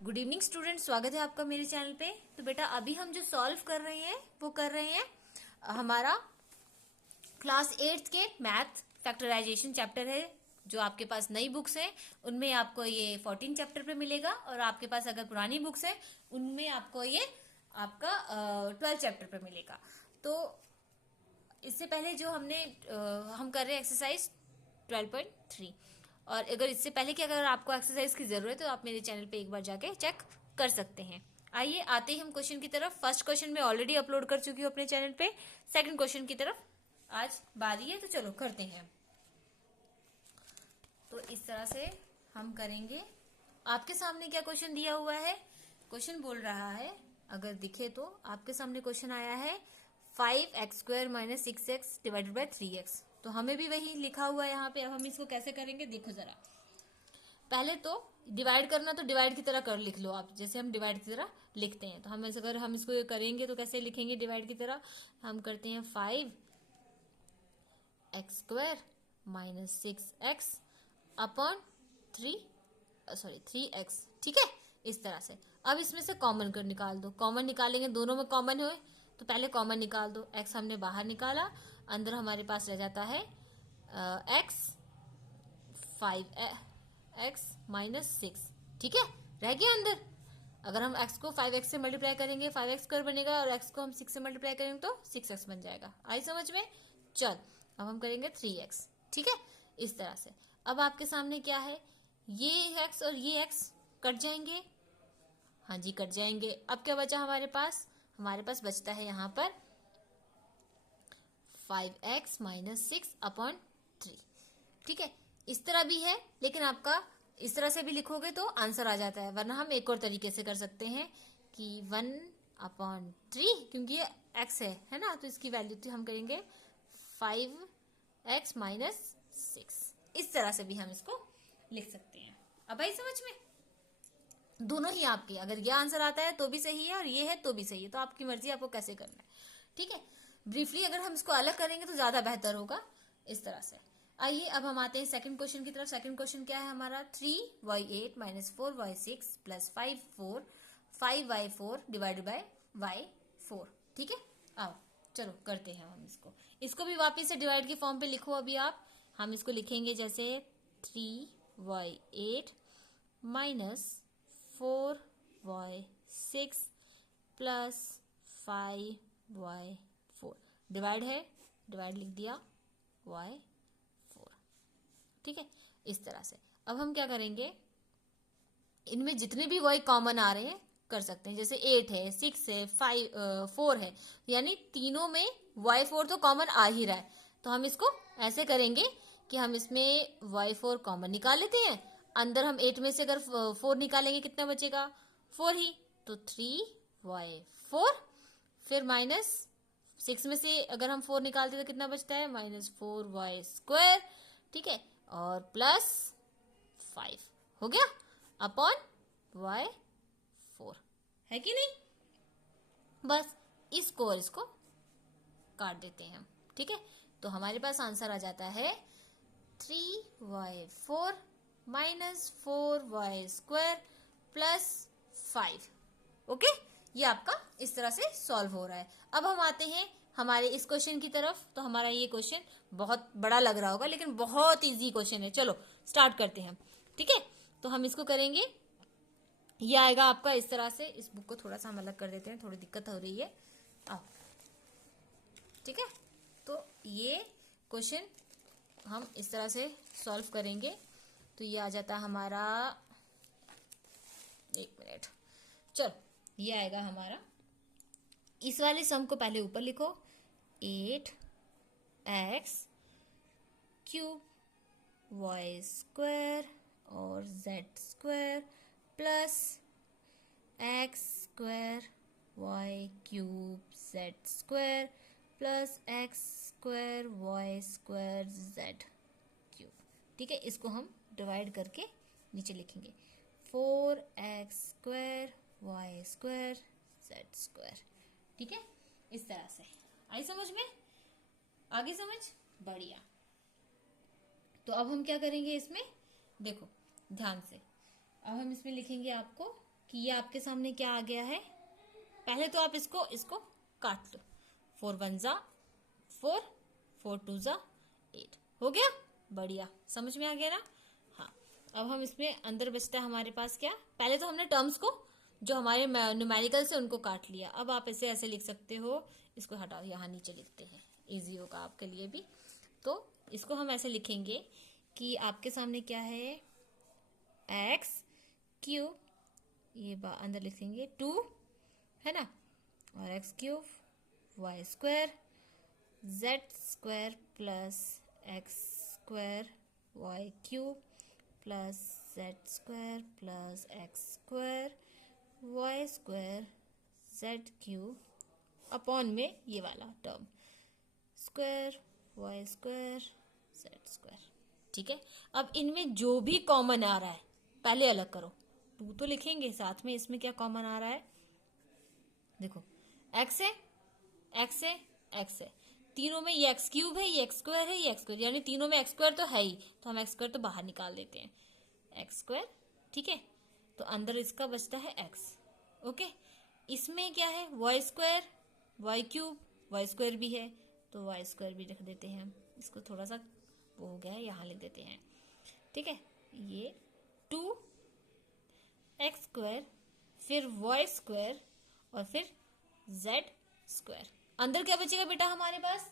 Good evening student, स्वागत है आपका मेरे चैनल पे। तो बेटा अभी हम जो सॉल्व कर रहे हैं वो कर रहे हैं हमारा क्लास 8th के मैथ फैक्टराइजेशन चैप्टर है। जो आपके पास नई बुक्स हैं उनमें आपको ये 14 चैप्टर पे मिलेगा, और आपके पास अगर पुरानी बुक्स हैं उनमें आपको ये आपका 12 चैप्टर पे मिलेगा। तो इससे पहले जो हम कर रहे हैं एक्सरसाइज 12.3, और अगर इससे पहले कि अगर आपको एक्सरसाइज की जरूरत है तो आप मेरे चैनल पे एक बार जाके चेक कर सकते हैं। आइए आते ही हम क्वेश्चन की तरफ। फर्स्ट क्वेश्चन मैं ऑलरेडी अपलोड कर चुकी हूँ अपने चैनल पे। सेकंड क्वेश्चन की तरफ आज बारी है, तो चलो करते हैं। तो इस तरह से हम करेंगे। आपके सामने क्या क्वेश्चन दिया हुआ है? क्वेश्चन बोल रहा है, अगर दिखे तो आपके सामने क्वेश्चन आया है 5x² - 6x divided by 3x। तो हमें भी वही लिखा हुआ है यहाँ पे। अब हम इसको कैसे करेंगे देखो जरा। पहले तो डिवाइड करना, तो डिवाइड की तरह कर लिख लो आप, जैसे हम डिवाइड की तरह लिखते हैं। तो हम अगर हम इसको करेंगे तो कैसे लिखेंगे डिवाइड की तरह? हम करते हैं 5x² - 6x अपॉन 3x। ठीक है, इस तरह से। अब इसमें से कॉमन कर निकाल दो। कॉमन निकालेंगे, दोनों में कॉमन हो तो पहले कॉमन निकाल दो। x हमने बाहर निकाला, अंदर हमारे पास रह जाता है x 5x - 6। ठीक है, रह गया अंदर। अगर हम x को 5x से मल्टीप्लाई करेंगे 5x² बनेगा, और x को हम 6 से मल्टीप्लाई करेंगे तो 6x बन जाएगा। आई समझ में? चल अब हम करेंगे 3x। ठीक है, इस तरह से। अब आपके सामने क्या है, ये x और ये x कट जाएंगे। हाँ जी, कट जाएंगे। अब क्या बचा हमारे पास? हमारे पास बचता है यहाँ पर 5x - 6 अपॉन 3। ठीक है, इस तरह भी है, लेकिन आपका इस तरह से भी लिखोगे तो आंसर आ जाता है। वरना हम एक और तरीके से कर सकते हैं कि 1/3, क्योंकि ये x है ना, तो इसकी वैल्यू तो हम करेंगे 5x - 6। इस तरह से भी हम इसको लिख सकते हैं। अब आई समझ में? दोनों ही आपके, अगर ये आंसर आता है तो भी सही है और ये है तो भी सही है, तो आपकी मर्जी आपको कैसे करना है। ठीक है, ब्रीफली अगर हम इसको अलग करेंगे तो ज्यादा बेहतर होगा, इस तरह से। आइए अब हम आते हैं सेकंड क्वेश्चन की तरफ। सेकंड क्वेश्चन क्या है हमारा? 3y8 - 4y6 + 5y4 divided by y4। ठीक है, आओ चलो करते हैं हम इसको। इसको भी वापिस से डिवाइड के फॉर्म पे लिखो। अभी आप हम इसको लिखेंगे जैसे 3y8 - 4y6 + 5y4 डिवाइड है, डिवाइड लिख दिया y4। ठीक है, इस तरह से। अब हम क्या करेंगे, इनमें जितने भी y कॉमन आ रहे हैं कर सकते हैं। जैसे 8 है, 6 है, 4 है, यानी तीनों में y4 तो कॉमन आ ही रहा है। तो हम इसको ऐसे करेंगे कि हम इसमें y4 कॉमन निकाल लेते हैं। अंदर हम 8 में से अगर 4 निकालेंगे कितना बचेगा? 4 ही। तो 3y4, फिर -6 में से अगर हम 4 निकालते तो कितना बचता है? -4y²। ठीक है, और +5 हो गया अपॉन y4, है कि नहीं? बस इसको और इसको काट देते हैं हम। ठीक है, तो हमारे पास आंसर आ जाता है 3y4 - 4y² + 5। ओके, ये आपका इस तरह से सॉल्व हो रहा है। अब हम आते हैं हमारे इस क्वेश्चन की तरफ। तो हमारा ये क्वेश्चन बहुत बड़ा लग रहा होगा, लेकिन बहुत इजी क्वेश्चन है। चलो स्टार्ट करते हैं। ठीक है, तो हम इसको करेंगे। ये आएगा आपका इस तरह से। इस बुक को थोड़ा सा हम अलग कर देते हैं, थोड़ी दिक्कत हो रही है। आओ, ठीक है, तो ये क्वेश्चन हम इस तरह से सॉल्व करेंगे। तो ये आ जाता हमारा, एक मिनट, चलो ये आएगा हमारा। इस वाले सम को पहले ऊपर लिखो, 8x³ y² और z² + x² y³ z² + x² y² z³। ठीक है, इसको हम डिवाइड करके नीचे लिखेंगे 4x² y² z²। ठीक है, इस तरह से। आई समझ में? आगे समझ? बढ़िया। तो अब हम क्या करेंगे इसमें, देखो ध्यान से। अब हम इसमें लिखेंगे आपको कि ये आपके सामने क्या आ गया है। पहले तो आप इसको काट लो। 4 1 जा 4, 4 2 जा 8, हो गया। बढ़िया, समझ में आ गया ना। हाँ, अब हम इसमें अंदर बचता है हमारे पास क्या, पहले तो हमने टर्म्स को जो हमारे न्यूमेरिकल से उनको काट लिया। अब आप इसे ऐसे लिख सकते हो, इसको हटाओ, यहाँ नीचे लिखते हैं, इजी होगा आपके लिए भी। तो इसको हम ऐसे लिखेंगे कि आपके सामने क्या है, एक्स क्यूब, ये अंदर लिखेंगे 2, है ना, और x cube y square Z square plus x square y cube plus z square plus x square Y square z cube upon में ये वाला term square Y square Z square. ठीक है, अब इनमें जो भी कॉमन आ रहा है पहले अलग करो। 2 तो लिखेंगे साथ में, इसमें क्या कॉमन आ रहा है, देखो एक्स है, एक्स है, एक्स है, तीनों में ये एक्स क्यूब है, ये एक्स स्क्वायर है, ये एक्स स्क्वायर, यानी तीनों में एक्स स्क्वायर तो है ही, तो हम एक्स स्क्वायर तो बाहर निकाल देते हैं, एक्स स्क्वायर। ठीक है, तो अंदर इसका बचता है एक्स। ओके, इसमें क्या है, y square y cube, y square भी है तो वाई स्क्वायर भी लिख देते हैं हम, इसको थोड़ा सा वो हो गया है, यहाँ लिख देते हैं। ठीक है, ये 2 एक्स स्क्वायर फिर वाई स्क्वायर और फिर जेड स्क्वायर। अंदर क्या बचेगा बेटा हमारे पास,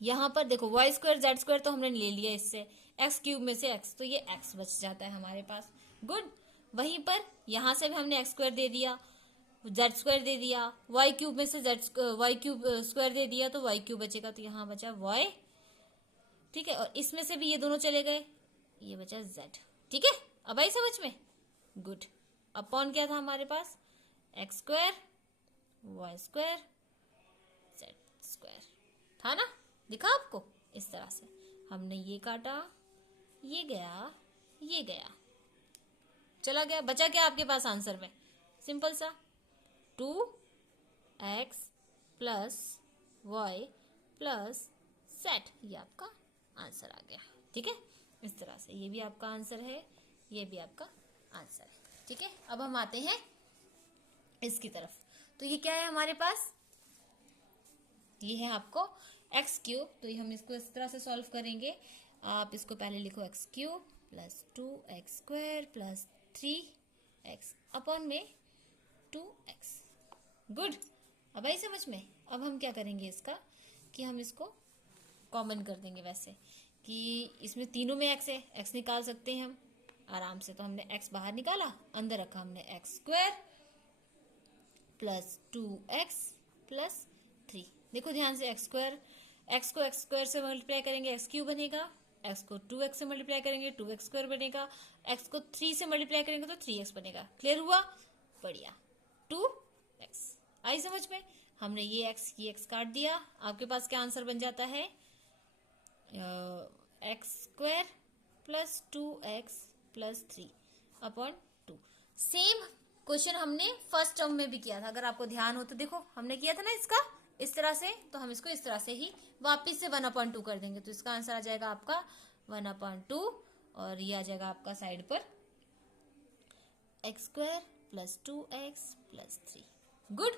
यहाँ पर देखो वाई स्क्वायर जेड स्क्वायर तो हमने ले लिया इससे, एक्स क्यूब में से एक्स, तो ये एक्स बच जाता है हमारे पास। गुड, वहीं पर यहाँ से भी हमने एक्स स्क्वायर दे दिया, जेड स्क्वायर दे दिया, वाई क्यूब में से वाई क्यूब स्क्वायर दे दिया तो वाई क्यूब बचेगा, तो यहाँ बचा वाई। ठीक है, और इसमें से भी ये दोनों चले गए, ये बचा जेड। ठीक है, अब आई समझ में। गुड, अपॉन क्या था हमारे पास, X square Y square Z square था ना, दिखा आपको। इस तरह से हमने ये काटा, ये गया, ये गया, चला गया, बचा क्या आपके पास आंसर में, सिंपल सा 2x plus Y plus Z, ये आपका आंसर आ गया। ठीक है, इस तरह से ये भी आपका आंसर है, ये भी आपका आंसर है। ठीक है, अब हम आते हैं इसकी तरफ। तो ये क्या है हमारे पास, ये है आपको एक्स क्यूब, तो ये हम इसको इस तरह से सॉल्व करेंगे। आप इसको पहले लिखो x cube plus 2x square plus 3x upon में 2x। गुड, अब आई समझ में। अब हम क्या करेंगे इसका, कि हम इसको कॉमन कर देंगे, वैसे कि इसमें तीनों में x है, x निकाल सकते हैं हम आराम से, तो हमने x बाहर निकाला, अंदर रखा हमने x square plus 2x plus 3। देखो ध्यान से, एक्स स्क्वायर, एक्स को एक्स स्क्वायर से मल्टीप्लाई करेंगे एक्स क्यूब बनेगा, एक्स को 2x से मल्टीप्लाई करेंगे 2x स्क्वायर बनेगा, एक्स को 3 से मल्टीप्लाई करेंगे तो 3x बनेगा। क्लियर हुआ, बढ़िया, 2x आई समझ में। हमने ये x काट दिया, आपके पास क्या आंसर बन जाता है, x square plus 2x plus 3 upon 2। Same question हमने फर्स्ट टर्म में भी किया था, अगर आपको ध्यान हो तो देखो हमने किया था ना इसका इस तरह से, तो हम इसको इस तरह से ही वापिस से 1/2 कर देंगे, तो इसका आंसर आ जाएगा आपका 1/2, और ये आ जाएगा आपका साइड पर x square plus 2x plus 3। Good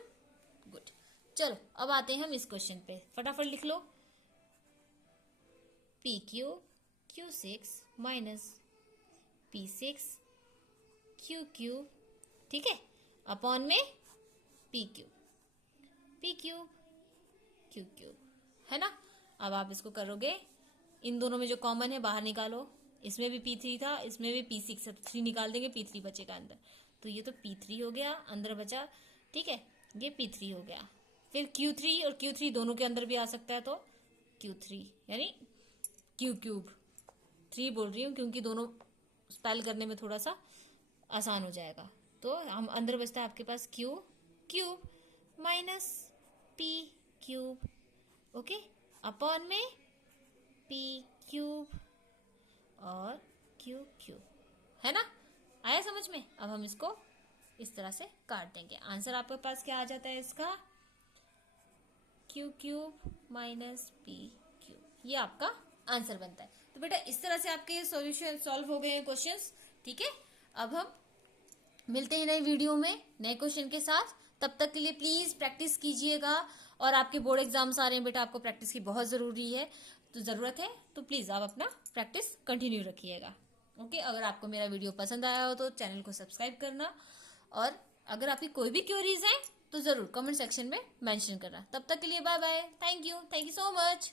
good, चलो अब आते हैं हम इस क्वेश्चन पे, फटाफट लिख लो, P cube Q6 minus P6 Q cube, ठीक है, अपॉन में P क्यूब Q क्यूब, है ना। अब आप इसको करोगे, इन दोनों में जो कॉमन है बाहर निकालो, इसमें भी P3 था, इसमें भी P6 है, तो 3 निकाल देंगे, P3 बचेगा अंदर, तो ये तो P3 हो गया, अंदर बचा, ठीक है, ये P3 हो गया। फिर Q3 और Q3 दोनों के अंदर भी आ सकता है, तो Q3 यानी Q क्यूब, 3 बोल रही हूँ क्योंकि दोनों स्पेल करने में थोड़ा सा आसान हो जाएगा। तो हम अंदर बचता है आपके पास Q cube minus P cube, okay, upon में P क्यूब और Q क्यूब, है ना, आया समझ में। अब हम इसको इस तरह से काट देंगे, आंसर आपके पास क्या आ जाता है इसका, Q cube minus P cube, ये आपका आंसर बनता है। तो बेटा इस तरह से आपके सॉल्यूशन सॉल्व हो गए हैं क्वेश्चंस, ठीक है। अब हम मिलते हैं नए वीडियो में नए क्वेश्चन के साथ। तब तक के लिए प्लीज प्रैक्टिस कीजिएगा, और आपके बोर्ड एग्जाम्स आ रहे हैं बेटा, आपको प्रैक्टिस की बहुत जरूरी है, तो जरूरत है, तो प्लीज आप अपना प्रैक्टिस कंटिन्यू रखिएगा। ओके, अगर आपको मेरा वीडियो पसंद आया हो तो चैनल को सब्सक्राइब करना, और अगर आपकी कोई भी क्वेरीज है तो जरूर कमेंट सेक्शन में मेंशन करना। तब तक के लिए bye bye, thank you so much.